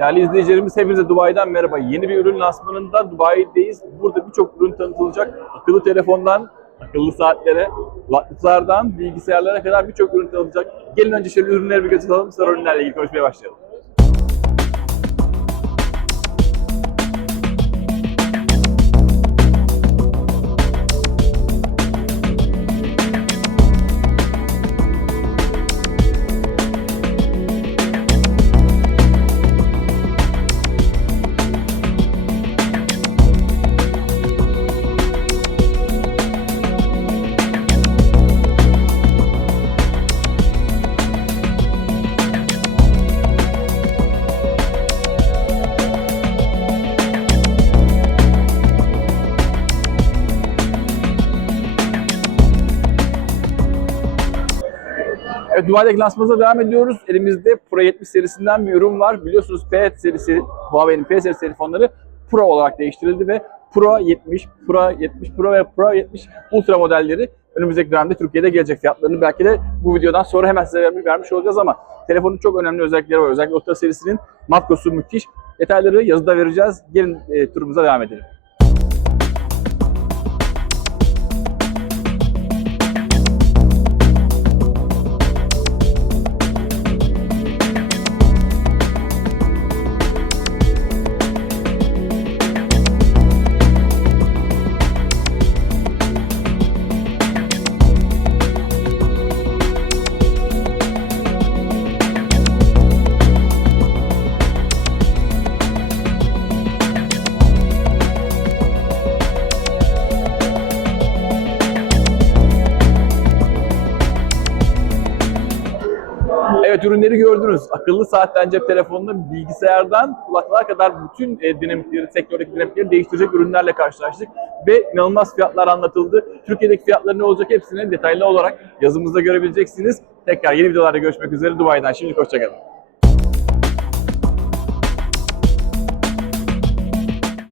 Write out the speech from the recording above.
Değerli izleyicilerimiz hepinize Dubai'den merhaba. Yeni bir ürün lansmanında Dubai'deyiz. Burada birçok ürün tanıtılacak. Akıllı telefondan, akıllı saatlere, kulaklıklardan, bilgisayarlara kadar birçok ürün tanıtılacak. Gelin önce şöyle ürünleri bir göz alalım, sonra ürünlerle ilgili konuşmaya başlayalım. Evet, Dubai'deki lansmanımıza devam ediyoruz. Elimizde Pro 70 serisinden bir ürün var. Biliyorsunuz P serisi, Huawei'nin P serisi telefonları Pro olarak değiştirildi ve Pro 70, Pro 70 Pro ve Pro 70 Ultra modelleri önümüzdeki dönemde Türkiye'de gelecek fiyatlarını belki de bu videodan sonra hemen size vermiş, vermiş olacağız ama telefonun çok önemli özellikleri var. Özellikle Ultra serisinin makrosu müthiş. Detayları yazıda vereceğiz. Gelin e, turumuza devam edelim. Evet ürünleri gördünüz. Akıllı saatten cep telefonunun bilgisayardan kulaklığa kadar bütün e, dinamikleri, sektördeki dinamikleri değiştirecek ürünlerle karşılaştık. Ve inanılmaz fiyatlar anlatıldı. Türkiye'deki fiyatları ne olacak hepsini detaylı olarak yazımızda görebileceksiniz. Tekrar yeni videolarda görüşmek üzere Dubai'den. Şimdilik hoşçakalın.